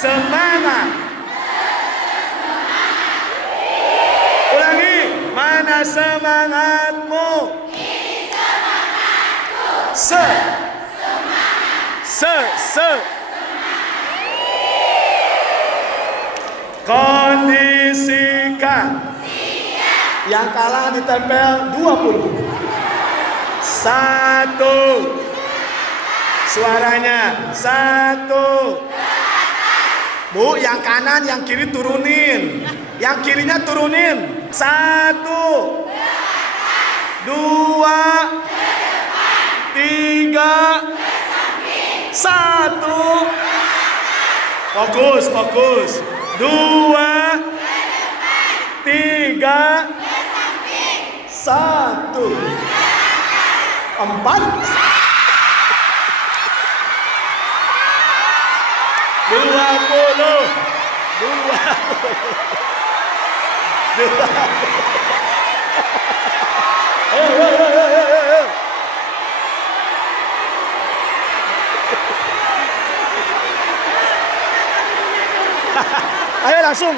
Semangat. Ulangi. Mana semangatmu? Se. Kondisikan. Yang kalah ditempel 20. 1. Suaranya 1. Bu, yang kanan, yang kiri turunin. Yang kirinya turunin. 1, 2, 3, 1. Fokus. 2, 3, 1, 4, 20. Ayo langsung.